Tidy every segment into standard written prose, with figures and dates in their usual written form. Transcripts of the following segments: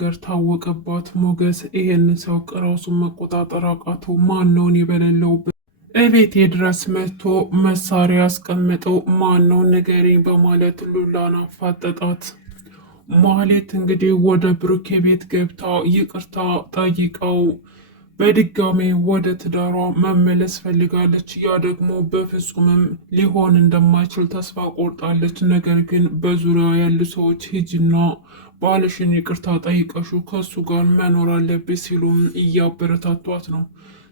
ነገር ታወቀባት። ሞገስ ይሄን ሰው ራሱን መቆጣጠር አቃቶ ማነውን የበለለውበት እቤቴ ድረስ መጥቶ መሳሪያ ያስቀምጠው ማነው ንገሪኝ በማለት ሉላን አፋጠጣት። ማህሌት እንግዲህ ወደ ብሩኬ ቤት ገብታ ይቅርታ ጠይቀው በድጋሜ ወደ ትዳሯ መመለስ ፈልጋለች። ያ ደግሞ በፍጹምም ሊሆን እንደማይችል ተስፋ ቆርጣለች። ነገር ግን በዙሪያ ያሉ ሰዎች ሂጂና ባልሽን ይቅርታ ጠይቀሹ ከሱ ጋር መኖር አለብሽ ሲሉም እያበረታቷት ነው።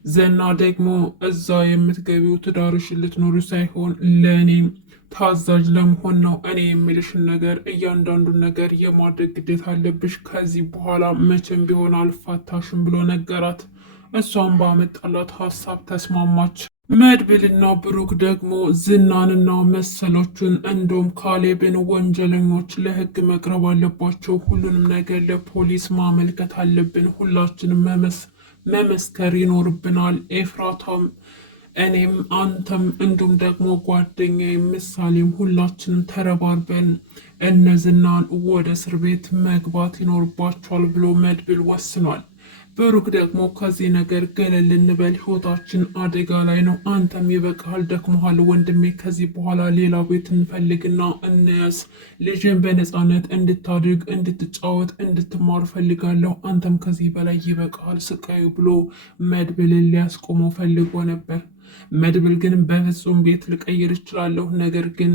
ዘና ደግሞ እዛ የምትገቢው ትዳርሽን ልትኖሩ ሳይሆን ለእኔ ታዛዥ ለመሆን ነው። እኔ የሚልሽን ነገር እያንዳንዱን ነገር የማድረግ ግዴታ አለብሽ። ከዚህ በኋላ መቼም ቢሆን አልፋታሽም ብሎ ነገራት። እሷም ባመጣላት ሀሳብ ተስማማች። መድብልና ብሩክ ደግሞ ዝናንና መሰሎቹን እንዲሁም ካሌብን ወንጀለኞች ለሕግ መቅረብ አለባቸው። ሁሉንም ነገር ለፖሊስ ማመልከት አለብን። ሁላችንም መመስከር ይኖርብናል። ኤፍራታም እኔም አንተም እንዲሁም ደግሞ ጓደኛ ምሳሌም ሁላችንም ተረባርበን እነዝናን ወደ እስር ቤት መግባት ይኖርባቸዋል ብሎ መድብል ወስኗል። ብሩክ ደግሞ ከዚህ ነገር ገለል እንበል፣ ህይወታችን አደጋ ላይ ነው። አንተም ይበቃል፣ ደክሞሃል ወንድሜ። ከዚህ በኋላ ሌላ ቤት እንፈልግና እንያዝ። ልጅን በነፃነት እንድታድግ፣ እንድትጫወት፣ እንድትማር ፈልጋለሁ። አንተም ከዚህ በላይ ይበቃል ስቃዩ ብሎ መድብልን ሊያስቆመው ፈልጎ ነበር። መድብል ግን በፍጹም ቤት ልቀይር እችላለሁ፣ ነገር ግን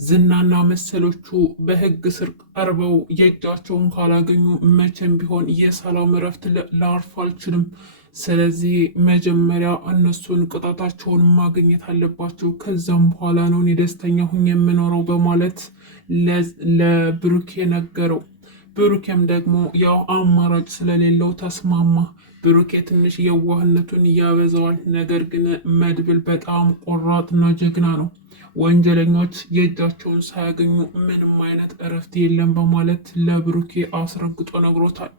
ዝናና መሰሎቹ በህግ ስር ቀርበው የእጃቸውን ካላገኙ መቼም ቢሆን የሰላም እረፍት ላርፍ አልችልም። ስለዚህ መጀመሪያ እነሱን ቅጣታቸውን ማግኘት አለባቸው። ከዛም በኋላ ነው እኔ ደስተኛ ሁኝ የምኖረው በማለት ለብሩኬ ነገረው። ብሩኬም ደግሞ ያው አማራጭ ስለሌለው ተስማማ። ብሩኬ ትንሽ የዋህነቱን ያበዛዋል። ነገር ግን መድብል በጣም ቆራጥና ጀግና ነው። ወንጀለኞች የእጃቸውን ሳያገኙ ምንም አይነት እረፍት የለም በማለት ለብሩኬ አስረግጦ ነግሮታል።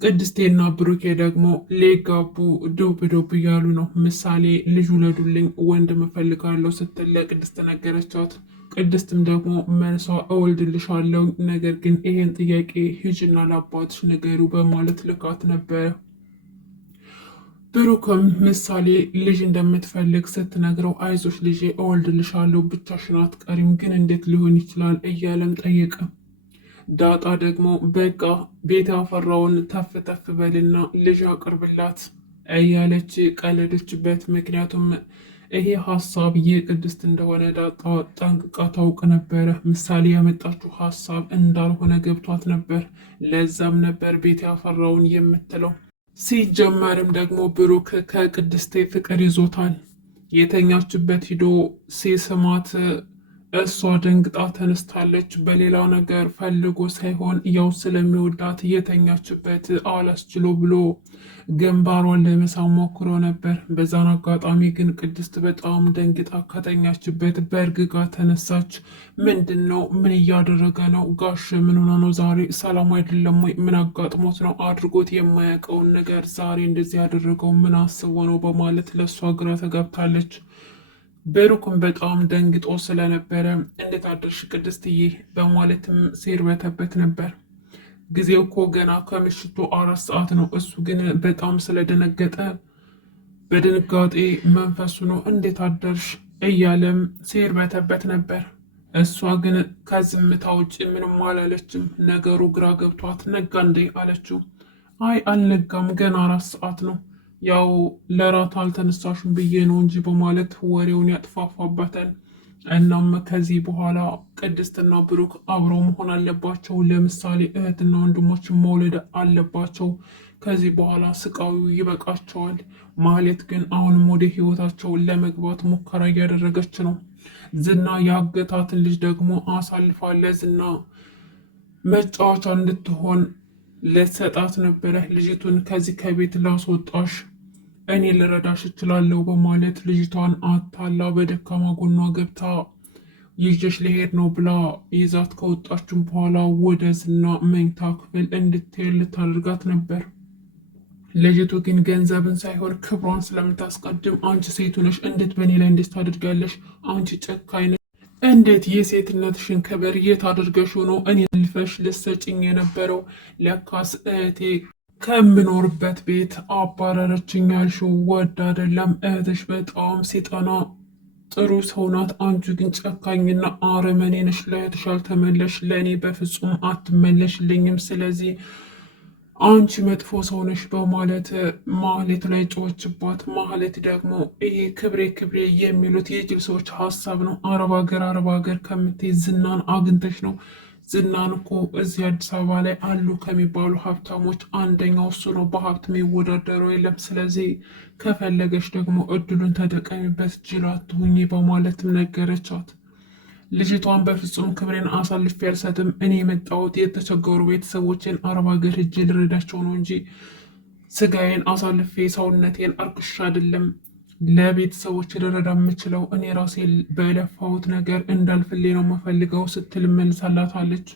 ቅድስቴና ብሩኬ ደግሞ ሊጋቡ ዱብ እያሉ ነው። ምሳሌ ልጅ ውለዱልኝ ወንድም እፈልጋለሁ ስትል ለቅድስት ነገረቻት። ቅድስትም ደግሞ መልሷ እወልድልሻለሁ፣ ነገር ግን ይሄን ጥያቄ ሂጂና ለአባትሽ ንገሩ በማለት ልካት ነበረ። ብሩክም ምሳሌ ልጅ እንደምትፈልግ ስትነግረው አይዞሽ ልጄ እወልድልሻለሁ፣ ብቻሽን አትቀሪም፣ ግን እንዴት ሊሆን ይችላል እያለም ጠየቀ። ዳጣ ደግሞ በቃ ቤት ያፈራውን ተፍ ተፍ በልና ልጅ አቅርብላት እያለች ቀለደችበት። ምክንያቱም ይሄ ሀሳብ የቅድስት እንደሆነ ዳጣ ጠንቅቃ ታውቅ ነበረ። ምሳሌ ያመጣችው ሀሳብ እንዳልሆነ ገብቷት ነበር። ለዛም ነበር ቤት ያፈራውን የምትለው። ሲጀመርም ደግሞ ብሩክ ከቅድስቴ ፍቅር ይዞታል። የተኛችበት ሂዶ ሲስማት እሷ ደንግጣ ተነስታለች። በሌላ ነገር ፈልጎ ሳይሆን ያው ስለሚወዳት የተኛችበት አላስችሎ ብሎ ግንባሯን ለመሳም ሞክሮ ነበር። በዛን አጋጣሚ ግን ቅድስት በጣም ደንግጣ ከተኛችበት በእርግጋ ተነሳች። ምንድን ነው? ምን እያደረገ ነው? ጋሽ ምን ሆነ ነው? ዛሬ ሰላም አይደለም ወይ? ምን አጋጥሞት ነው? አድርጎት የማያውቀውን ነገር ዛሬ እንደዚህ ያደረገው ምን አስቦ ነው? በማለት ለእሷ ግራ ተጋብታለች። ብሩክም በጣም ደንግጦ ስለነበረ እንዴት አደርሽ ቅድስትዬ በማለትም ሲርበተበት ነበር። ጊዜው እኮ ገና ከምሽቱ 4 ሰዓት ነው። እሱ ግን በጣም ስለደነገጠ በድንጋጤ መንፈሱ ነው እንዴት አደርሽ እያለም ሲርበተበት ነበር። እሷ ግን ከዝምታ ውጭ ምንም አላለችም። ነገሩ ግራ ገብቷት ነጋ እንዴ አለችው። አይ አልነጋም፣ ገና 4 ሰዓት ነው፣ ያው ለራት አልተነሳሽም ብዬ ነው እንጂ በማለት ወሬውን ያጥፋፋበታል። እናም ከዚህ በኋላ ቅድስትና ብሩክ አብረው መሆን አለባቸው። ለምሳሌ እህትና ወንድሞች መውለድ አለባቸው። ከዚህ በኋላ ስቃዩ ይበቃቸዋል። ማህሌት ግን አሁንም ወደ ህይወታቸው ለመግባት ሙከራ እያደረገች ነው። ዝና ያገታትን ልጅ ደግሞ አሳልፋ ለዝና መጫወቻ እንድትሆን ልትሰጣት ነበረ። ልጅቱን ከዚህ ከቤት ላስወጣሽ እኔ ልረዳሽ እችላለሁ በማለት ልጅቷን አታላ በደካማ ጎኗ ገብታ ይዤሽ ልሄድ ነው ብላ ይዛት ከወጣችን በኋላ ወደ ዝና መኝታ ክፍል እንድትሄድ ልታደርጋት ነበር። ልጅቱ ግን ገንዘብን ሳይሆን ክብሯን ስለምታስቀድም አንቺ ሴቱ ነሽ፣ እንዴት በእኔ ላይ እንዴት ታደርጋለሽ? አንቺ ጨካኝ ነሽ። እንዴት የሴትነትሽን ክብር የት አድርገሽው ነው እኔ ልፈሽ ልሰጭኝ የነበረው? ለካስ እህቴ ከምኖርበት ቤት አባረረችኝ ያልሽው ወድ አይደለም። እህትሽ በጣም ሲጠና ጥሩ ሰው ናት። አንቺ ግን ጨካኝና አረመኔ ነሽ። ለእህትሽ አልተመለሽ፣ ለእኔ በፍጹም አትመለሽልኝም። ስለዚህ አንቺ መጥፎ ሰው ነሽ በማለት ማህሌት ላይ ጮኸችባት። ማህሌት ደግሞ ይሄ ክብሬ ክብሬ የሚሉት የጅል ሰዎች ሀሳብ ነው። አረብ ሀገር ከምትይ ዝናን አግኝተሽ ነው። ዝናን እኮ እዚህ አዲስ አበባ ላይ አሉ ከሚባሉ ሀብታሞች አንደኛው እሱ ነው። በሀብት የሚወዳደረው የለም። ስለዚህ ከፈለገች ደግሞ እድሉን ተጠቀሚበት፣ ጅል አትሁኚ በማለትም ነገረቻት። ልጅቷን በፍጹም ክብሬን አሳልፌ አልሰጥም። እኔ የመጣሁት የተቸገሩ ቤተሰቦችን አረብ ሀገር ሄጄ ልረዳቸው ነው እንጂ ስጋዬን አሳልፌ ሰውነቴን አርክሻ አይደለም። ለቤተሰቦች ልረዳ የምችለው እኔ ራሴ በለፋሁት ነገር እንዳልፍሌ ነው የምፈልገው ስትል መልሳላታለች።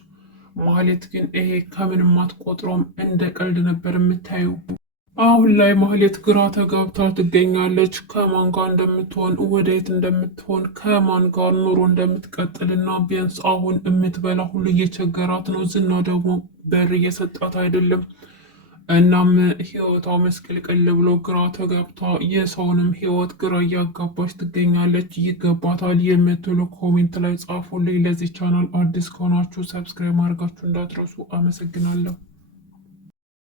ማህሌት ግን ይሄ ከምንም አትቆጥሮም፣ እንደ ቀልድ ነበር የምታየው። አሁን ላይ ማህሌት ግራ ተጋብታ ትገኛለች። ከማን ጋር እንደምትሆን ወደየት እንደምትሆን ከማን ጋር ኑሮ እንደምትቀጥልና ቢያንስ አሁን የምትበላ ሁሉ እየቸገራት ነው። ዝና ደግሞ በር እየሰጣት አይደለም። እናም ህይወቷ መስቀልቅል ብሎ ግራ ተጋብታ የሰውንም ህይወት ግራ እያጋባች ትገኛለች። ይገባታል የምትሉ ኮሜንት ላይ ጻፉልኝ። ለዚህ ቻናል አዲስ ከሆናችሁ ሰብስክራይብ ማድረጋችሁ እንዳትረሱ። አመሰግናለሁ።